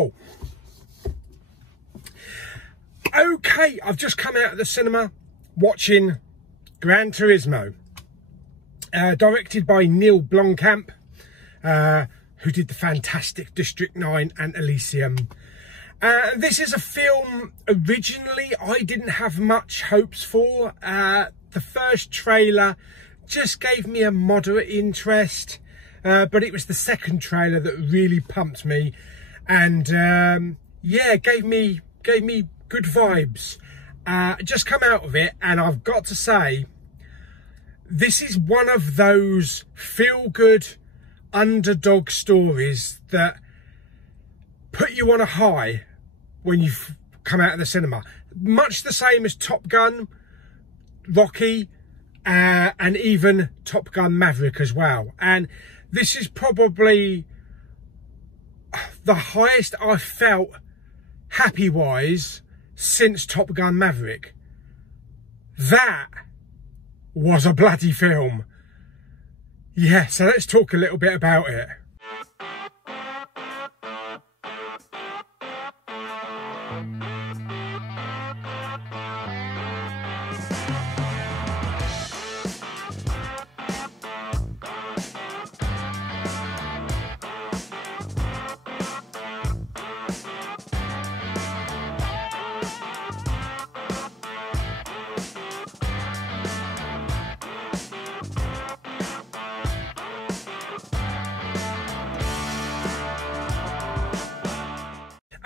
wall. Okay, I've just come out of the cinema watching Gran Turismo, directed by Neil Blomkamp, who did the fantastic District 9 and Elysium. This is a film originally I didn't have much hopes for. The first trailer just gave me a moderate interest, but it was the second trailer that really pumped me, and yeah, gave me good vibes. Just come out of it, and I've got to say, this is one of those feel-good underdog stories that put you on a high when you've come out of the cinema. Much the same as Top Gun, Rocky, and even Top Gun Maverick as well. And this is probably the highest I've felt happy-wise since Top Gun Maverick. That was a bloody film. Yeah, so let's talk a little bit about it.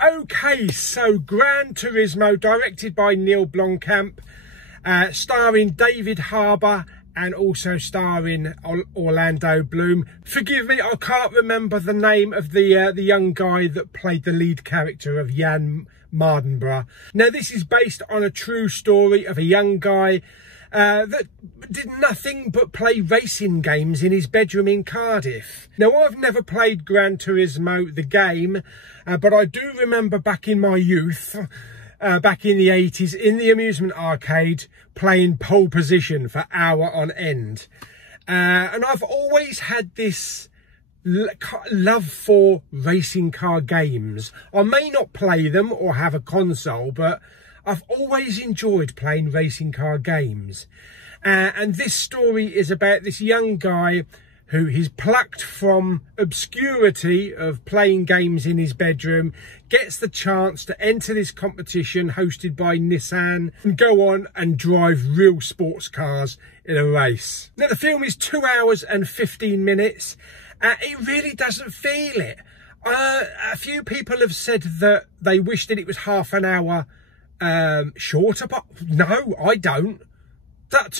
Okay, so Gran Turismo, directed by Neil Blomkamp, starring David Harbour and also starring Orlando Bloom. Forgive me, I can't remember the name of the young guy that played the lead character of Jan Mardenborough. Now, this is based on a true story of a young guy that did nothing but play racing games in his bedroom in Cardiff. Now, I've never played Gran Turismo, the game, but I do remember back in my youth, back in the 80s, in the amusement arcade, playing pole position for hour on end. And I've always had this love for racing car games. I may not play them or have a console, but I've always enjoyed playing racing car games. And this story is about this young guy who he's plucked from obscurity of playing games in his bedroom, gets the chance to enter this competition hosted by Nissan and go on and drive real sports cars in a race. Now, the film is 2 hours and 15 minutes. It really doesn't feel it. A few people have said that they wish that it was half an hour shorter, but no, I don't. That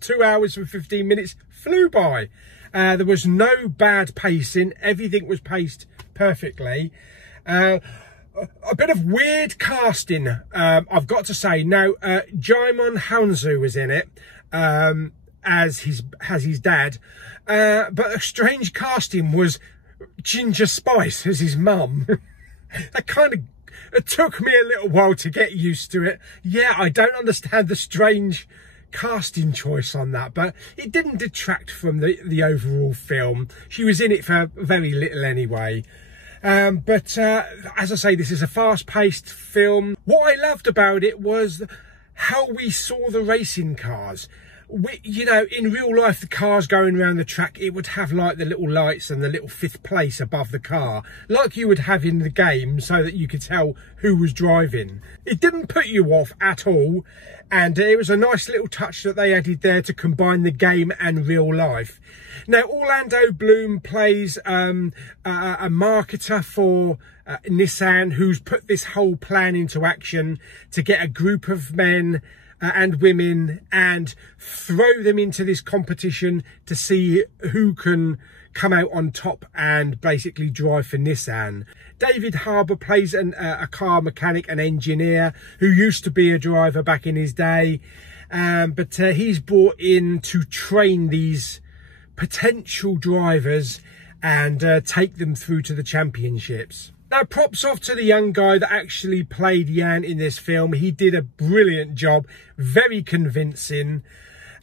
2 hours and 15 minutes flew by. There was no bad pacing. Everything was paced perfectly. A bit of weird casting, I've got to say. Now, Jimon Hounsou was in it as his dad, but a strange casting was Ginger Spice as his mum. It took me a little while to get used to it. Yeah, I don't understand the strange casting choice on that, but it didn't detract from the overall film. She was in it for very little anyway. But as I say, this is a fast-paced film. What I loved about it was how we saw the racing cars. You know, in real life, the cars going around the track, it would have like the little lights and the little fifth place above the car, like you would have in the game, so that you could tell who was driving. It didn't put you off at all, and it was a nice little touch that they added there to combine the game and real life. Now, Orlando Bloom plays a marketer for Nissan, who's put this whole plan into action to get a group of men and women and throw them into this competition to see who can come out on top and basically drive for Nissan. David Harbour plays a car mechanic, an engineer who used to be a driver back in his day, but he's brought in to train these potential drivers and take them through to the championships. Now, props off to the young guy that actually played Jan in this film. He did a brilliant job, very convincing.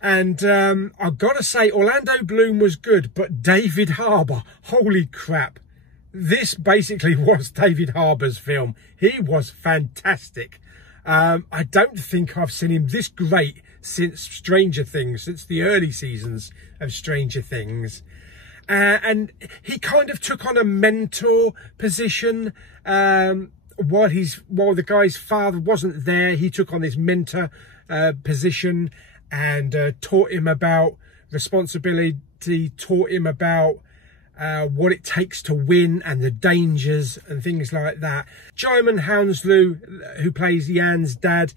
And I've got to say, Orlando Bloom was good, but David Harbour, holy crap, this basically was David Harbour's film. He was fantastic. I don't think I've seen him this great since Stranger Things, since the early seasons of Stranger Things. And he kind of took on a mentor position while the guy's father wasn't there. He took on this mentor position and taught him about responsibility, taught him about what it takes to win and the dangers and things like that. Jaimin Hounslow, who plays Jan's dad,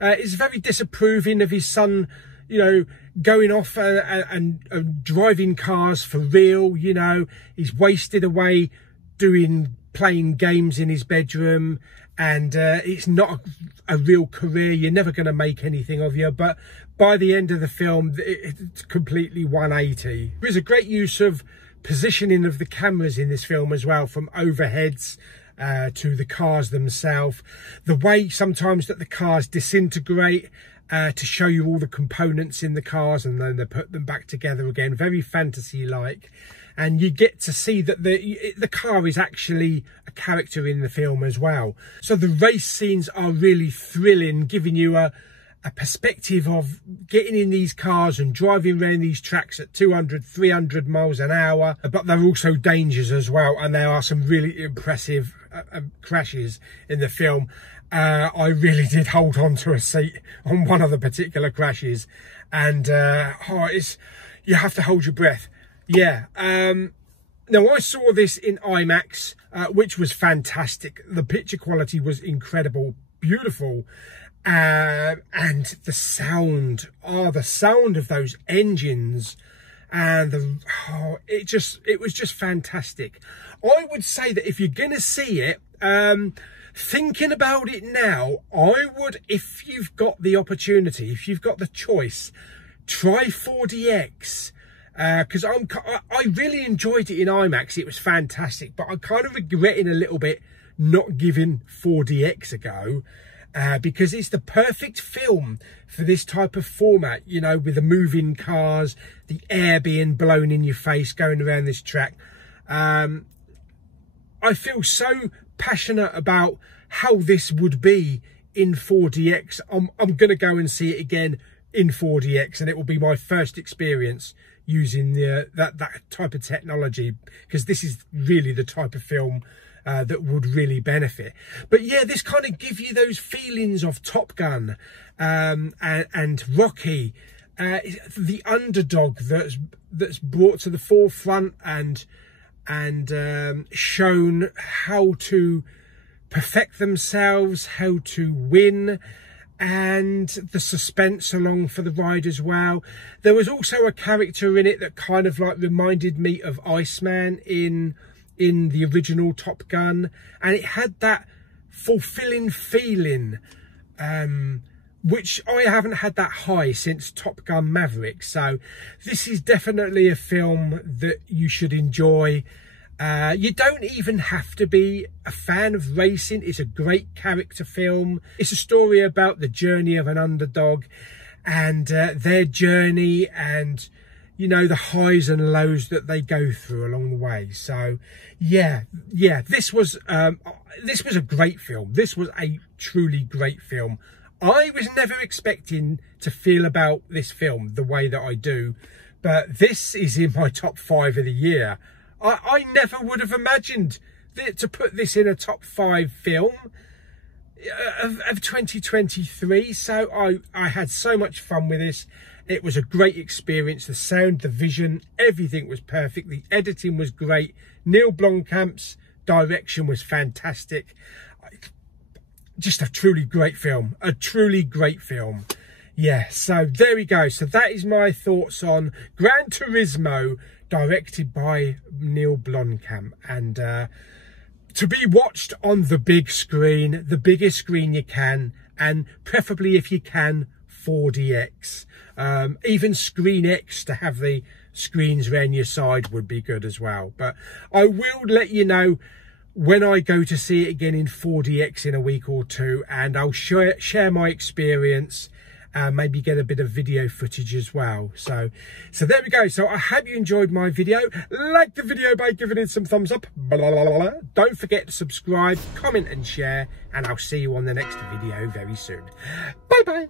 is very disapproving of his son, you know, going off and driving cars for real. You know, he's wasted away playing games in his bedroom, and it's not a real career. You're never going to make anything of you. But by the end of the film, it's completely 180. There's a great use of positioning of the cameras in this film as well, from overheads to the cars themselves. The way sometimes that the cars disintegrate to show you all the components in the cars, and then they put them back together again. Very fantasy-like. And you get to see that the car is actually a character in the film as well. So the race scenes are really thrilling, giving you a perspective of getting in these cars and driving around these tracks at 200, 300 miles an hour. But there are also dangers as well, and there are some really impressive crashes in the film. I really did hold on to a seat on one of the particular crashes, and you have to hold your breath. Yeah. Now, I saw this in IMAX, which was fantastic. The picture quality was incredible, beautiful. And the sound of those engines, and it was just fantastic. I would say that if you're going to see it, thinking about it now, I would, if you've got the opportunity, if you've got the choice, try 4DX. Because I really enjoyed it in IMAX. It was fantastic, but I'm kind of regretting a little bit not giving 4DX a go, because it's the perfect film for this type of format, you know, with the moving cars, the air being blown in your face going around this track. I feel so passionate about how this would be in 4DX. I'm going to go and see it again in 4DX, and it will be my first experience using that type of technology, because this is really the type of film that would really benefit. But yeah, this kind of gives you those feelings of Top Gun and Rocky, the underdog that's brought to the forefront and shown how to perfect themselves, how to win, and the suspense along for the ride as well. There was also a character in it that kind of like reminded me of Iceman in the original Top Gun, and it had that fulfilling feeling, which I haven't had that high since Top Gun Maverick. So this is definitely a film that you should enjoy. You don't even have to be a fan of racing. It's a great character film. It's a story about the journey of an underdog and their journey, and you know, the highs and lows that they go through along the way. So yeah, this was a great film. This was a truly great film. I was never expecting to feel about this film the way that I do, but this is in my top 5 of the year. I never would have imagined to put this in a top 5 film of 2023. So I had so much fun with this. It was a great experience. The sound, the vision, everything was perfect. The editing was great. Neil Blomkamp's direction was fantastic. Just a truly great film. A truly great film. Yeah, so there we go. So that is my thoughts on Gran Turismo, directed by Neil Blomkamp, and to be watched on the big screen, the biggest screen you can, and preferably, if you can, 4DX. Even Screen X, to have the screens around your side, would be good as well. But I will let you know when I go to see it again in 4DX in a week or two, and I'll share my experience maybe get a bit of video footage as well. So there we go. So I hope you enjoyed my video. Like the video by giving it some thumbs up. Don't forget to subscribe, comment and share, and I'll see you on the next video very soon. Bye bye.